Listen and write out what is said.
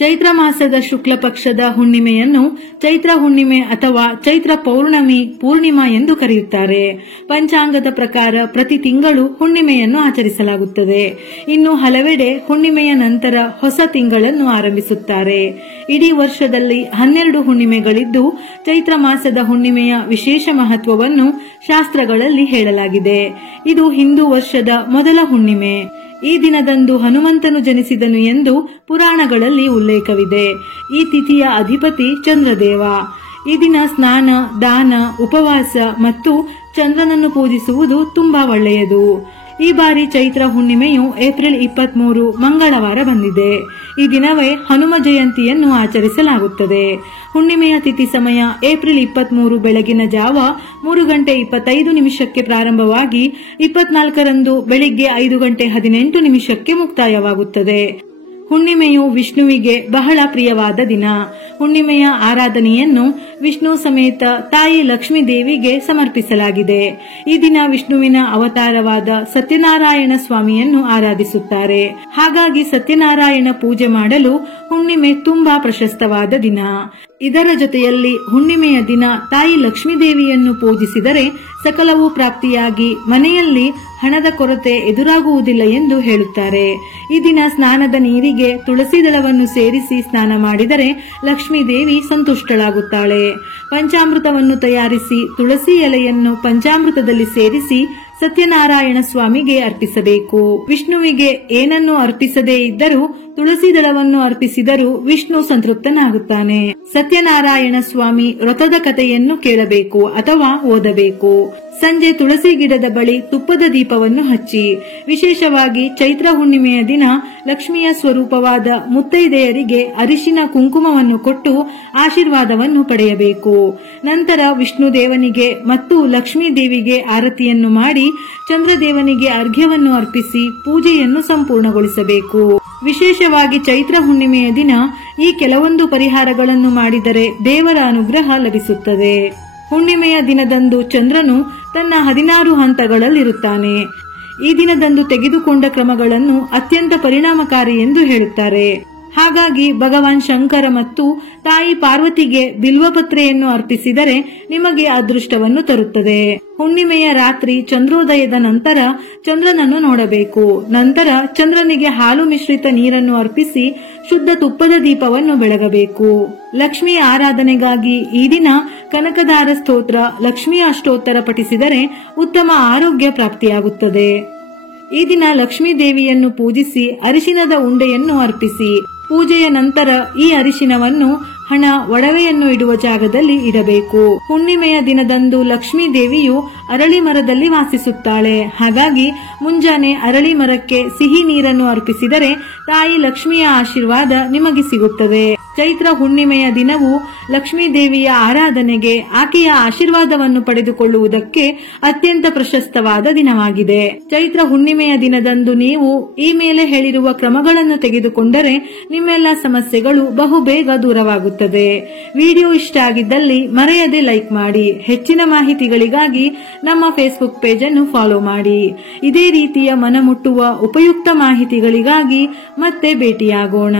ಚೈತ್ರ ಮಾಸದ ಶುಕ್ಲ ಪಕ್ಷದ ಹುಣ್ಣಿಮೆಯನ್ನು ಚೈತ್ರ ಹುಣ್ಣಿಮೆ ಅಥವಾ ಚೈತ್ರ ಪೌರ್ಣಮಿ ಪೂರ್ಣಿಮಾ ಎಂದು ಕರೆಯುತ್ತಾರೆ. ಪಂಚಾಂಗದ ಪ್ರಕಾರ ಪ್ರತಿ ತಿಂಗಳು ಹುಣ್ಣಿಮೆಯನ್ನು ಆಚರಿಸಲಾಗುತ್ತದೆ. ಇನ್ನು ಹಲವೆಡೆ ಹುಣ್ಣಿಮೆಯ ನಂತರ ಹೊಸ ತಿಂಗಳನ್ನು ಆರಂಭಿಸುತ್ತಾರೆ. ಇಡೀ ವರ್ಷದಲ್ಲಿ 12 ಹುಣ್ಣಿಮೆಗಳಿದ್ದು ಚೈತ್ರ ಮಾಸದ ಹುಣ್ಣಿಮೆಯ ವಿಶೇಷ ಮಹತ್ವವನ್ನು ಶಾಸ್ತ್ರಗಳಲ್ಲಿ ಹೇಳಲಾಗಿದೆ. ಇದು ಹಿಂದೂ ವರ್ಷದ ಮೊದಲ ಹುಣ್ಣಿಮೆ. ಈ ದಿನದಂದು ಹನುಮಂತನು ಜನಿಸಿದನು ಎಂದು ಪುರಾಣಗಳಲ್ಲಿ ಉಲ್ಲೇಖವಿದೆ. ಈ ತಿಥಿಯ ಅಧಿಪತಿ ಚಂದ್ರದೇವ. ಈ ದಿನ ಸ್ನಾನ, ದಾನ, ಉಪವಾಸ ಮತ್ತು ಚಂದ್ರನನ್ನು ಪೂಜಿಸುವುದು ತುಂಬಾ ಒಳ್ಳೆಯದು. ಈ ಬಾರಿ ಚೈತ್ರ ಹುಣ್ಣಿಮೆಯು ಏಪ್ರಿಲ್ 23 ಮಂಗಳವಾರ ಬಂದಿದೆ. ಈ ದಿನವೇ ಹನುಮ ಜಯಂತಿಯನ್ನು ಆಚರಿಸಲಾಗುತ್ತದೆ. ಹುಣ್ಣಿಮೆಯ ತಿಥಿ ಸಮಯ ಏಪ್ರಿಲ್ 23 ಬೆಳಗಿನ ಜಾವ 3:25 ಪ್ರಾರಂಭವಾಗಿ 24ರಂದು ಬೆಳಿಗ್ಗೆ 5:18 ಮುಕ್ತಾಯವಾಗುತ್ತದೆ. ಹುಣ್ಣಿಮೆಯು ವಿಷ್ಣುವಿಗೆ ಬಹಳ ಪ್ರಿಯವಾದ ದಿನ. ಹುಣ್ಣಿಮೆಯ ಆರಾಧನೆಯನ್ನು ವಿಷ್ಣು ಸಮೇತ ತಾಯಿ ಲಕ್ಷ್ಮೀ ದೇವಿಗೆ ಸಮರ್ಪಿಸಲಾಗಿದೆ. ಈ ದಿನ ವಿಷ್ಣುವಿನ ಅವತಾರವಾದ ಸತ್ಯನಾರಾಯಣ ಸ್ವಾಮಿಯನ್ನು ಆರಾಧಿಸುತ್ತಾರೆ. ಹಾಗಾಗಿ ಸತ್ಯನಾರಾಯಣ ಪೂಜೆ ಮಾಡಲು ಹುಣ್ಣಿಮೆ ತುಂಬಾ ಪ್ರಶಸ್ತವಾದ ದಿನ. ಇದರ ಜೊತೆಯಲ್ಲಿ ಹುಣ್ಣಿಮೆಯ ದಿನ ತಾಯಿ ಲಕ್ಷ್ಮೀ ದೇವಿಯನ್ನು ಪೂಜಿಸಿದರೆ ಸಕಲವೂ ಪ್ರಾಪ್ತಿಯಾಗಿ ಮನೆಯಲ್ಲಿ ಹಣದ ಕೊರತೆ ಎದುರಾಗುವುದಿಲ್ಲ ಎಂದು ಹೇಳುತ್ತಾರೆ. ಈ ದಿನ ಸ್ನಾನದ ನೀರಿಗೆ ತುಳಸಿ ದಳವನ್ನು ಸೇರಿಸಿ ಸ್ನಾನ ಮಾಡಿದರೆ ಲಕ್ಷ್ಮೀ ದೇವಿ ಸಂತುಷ್ಟಳಾಗುತ್ತಾಳೆ. ಪಂಚಾಮೃತವನ್ನು ತಯಾರಿಸಿ ತುಳಸಿ ಎಲೆಯನ್ನು ಪಂಚಾಮೃತದಲ್ಲಿ ಸೇರಿಸಿ ಸತ್ಯನಾರಾಯಣ ಸ್ವಾಮಿಗೆ ಅರ್ಪಿಸಬೇಕು. ವಿಷ್ಣುವಿಗೆ ಏನನ್ನು ಅರ್ಪಿಸದೇ ಇದ್ದರೂ ತುಳಸಿ ದಳವನ್ನು ಅರ್ಪಿಸಿದರೂ ವಿಷ್ಣು ಸಂತೃಪ್ತನಾಗುತ್ತಾನೆ. ಸತ್ಯನಾರಾಯಣ ಸ್ವಾಮಿ ವ್ರತದ ಕಥೆಯನ್ನು ಕೇಳಬೇಕು ಅಥವಾ ಓದಬೇಕು. ಸಂಜೆ ತುಳಸಿ ಗಿಡದ ಬಳಿ ತುಪ್ಪದ ದೀಪವನ್ನು ಹಚ್ಚಿ. ವಿಶೇಷವಾಗಿ ಚೈತ್ರ ಹುಣ್ಣಿಮೆಯ ದಿನ ಲಕ್ಷ್ಮಿಯ ಸ್ವರೂಪವಾದ ಮುತ್ತೈದೆಯರಿಗೆ ಅರಿಶಿನ ಕುಂಕುಮವನ್ನು ಕೊಟ್ಟು ಆಶೀರ್ವಾದವನ್ನು ಪಡೆಯಬೇಕು. ನಂತರ ವಿಷ್ಣು ದೇವನಿಗೆ ಮತ್ತು ಲಕ್ಷ್ಮೀ ದೇವಿಗೆ ಆರತಿಯನ್ನು ಮಾಡಿ ಚಂದ್ರದೇವನಿಗೆ ಅರ್ಘ್ಯವನ್ನು ಅರ್ಪಿಸಿ ಪೂಜೆಯನ್ನು ಸಂಪೂರ್ಣಗೊಳಿಸಬೇಕು. ವಿಶೇಷವಾಗಿ ಚೈತ್ರ ಹುಣ್ಣಿಮೆಯ ದಿನ ಈ ಕೆಲವೊಂದು ಪರಿಹಾರಗಳನ್ನು ಮಾಡಿದರೆ ದೇವರ ಅನುಗ್ರಹ ಲಭಿಸುತ್ತದೆ. ಹುಣ್ಣಿಮೆಯ ದಿನದಂದು ಚಂದ್ರನು ತನ್ನ 16 ಹಂತಗಳಲ್ಲಿರುತ್ತಾನೆ. ಈ ದಿನದಂದು ತೆಗೆದುಕೊಂಡ ಕ್ರಮಗಳನ್ನು ಅತ್ಯಂತ ಪರಿಣಾಮಕಾರಿ ಎಂದು ಹೇಳುತ್ತಾರೆ. ಹಾಗಾಗಿ ಭಗವಾನ್ ಶಂಕರ ಮತ್ತು ತಾಯಿ ಪಾರ್ವತಿಗೆ ಬಿಲ್ವಪತ್ರೆಯನ್ನು ಅರ್ಪಿಸಿದರೆ ನಿಮಗೆ ಅದೃಷ್ಟವನ್ನು ತರುತ್ತದೆ. ಹುಣ್ಣಿಮೆಯ ರಾತ್ರಿ ಚಂದ್ರೋದಯದ ನಂತರ ಚಂದ್ರನನ್ನು ನೋಡಬೇಕು. ನಂತರ ಚಂದ್ರನಿಗೆ ಹಾಲು ಮಿಶ್ರಿತ ನೀರನ್ನು ಅರ್ಪಿಸಿ ಶುದ್ಧ ತುಪ್ಪದ ದೀಪವನ್ನು ಬೆಳಗಬೇಕು. ಲಕ್ಷ್ಮಿ ಆರಾಧನೆಗಾಗಿ ಈ ದಿನ ಕನಕದಾರ ಸ್ತೋತ್ರ, ಲಕ್ಷ್ಮೀ ಅಷ್ಟೋತ್ತರ ಪಠಿಸಿದರೆ ಉತ್ತಮ ಆರೋಗ್ಯ ಪ್ರಾಪ್ತಿಯಾಗುತ್ತದೆ. ಈ ದಿನ ಲಕ್ಷ್ಮೀ ದೇವಿಯನ್ನು ಪೂಜಿಸಿ ಅರಿಶಿನದ ಉಂಡೆಯನ್ನು ಅರ್ಪಿಸಿ. ಪೂಜೆಯ ನಂತರ ಈ ಅರಿಶಿನವನ್ನು ಹಣ, ಒಡವೆಯನ್ನು ಇಡುವ ಜಾಗದಲ್ಲಿ ಇಡಬೇಕು. ಹುಣ್ಣಿಮೆಯ ದಿನದಂದು ಲಕ್ಷ್ಮೀ ದೇವಿಯು ಅರಳಿ ಮರದಲ್ಲಿ ವಾಸಿಸುತ್ತಾಳೆ. ಹಾಗಾಗಿ ಮುಂಜಾನೆ ಅರಳಿ ಮರಕ್ಕೆ ಸಿಹಿ ನೀರನ್ನು ಅರ್ಪಿಸಿದರೆ ತಾಯಿ ಲಕ್ಷ್ಮಿಯ ಆಶೀರ್ವಾದ ನಿಮಗೆ ಸಿಗುತ್ತದೆ. ಚೈತ್ರ ಹುಣ್ಣಿಮೆಯ ದಿನವು ಲಕ್ಷ್ಮೀ ದೇವಿಯ ಆರಾಧನೆಗೆ, ಆಕೆಯ ಆಶೀರ್ವಾದವನ್ನು ಪಡೆದುಕೊಳ್ಳುವುದಕ್ಕೆ ಅತ್ಯಂತ ಪ್ರಶಸ್ತವಾದ ದಿನವಾಗಿದೆ. ಚೈತ್ರ ಹುಣ್ಣಿಮೆಯ ದಿನದಂದು ನೀವು ಈ ಮೇಲೆ ಹೇಳಿರುವ ಕ್ರಮಗಳನ್ನು ತೆಗೆದುಕೊಂಡರೆ ನಿಮ್ಮೆಲ್ಲ ಸಮಸ್ಯೆಗಳು ಬಹುಬೇಗ ದೂರವಾಗುತ್ತದೆ. ವಿಡಿಯೋ ಇಷ್ಟ ಆಗಿದ್ದಲ್ಲಿ ಮರೆಯದೆ ಲೈಕ್ ಮಾಡಿ. ಹೆಚ್ಚಿನ ಮಾಹಿತಿಗಳಿಗಾಗಿ ನಮ್ಮ ಫೇಸ್ಬುಕ್ ಪೇಜ್ ಅನ್ನು ಫಾಲೋ ಮಾಡಿ. ಇದೇ ರೀತಿಯ ಮನಮುಟ್ಟುವ ಉಪಯುಕ್ತ ಮಾಹಿತಿಗಳಿಗಾಗಿ ಮತ್ತೆ ಭೇಟಿಯಾಗೋಣ.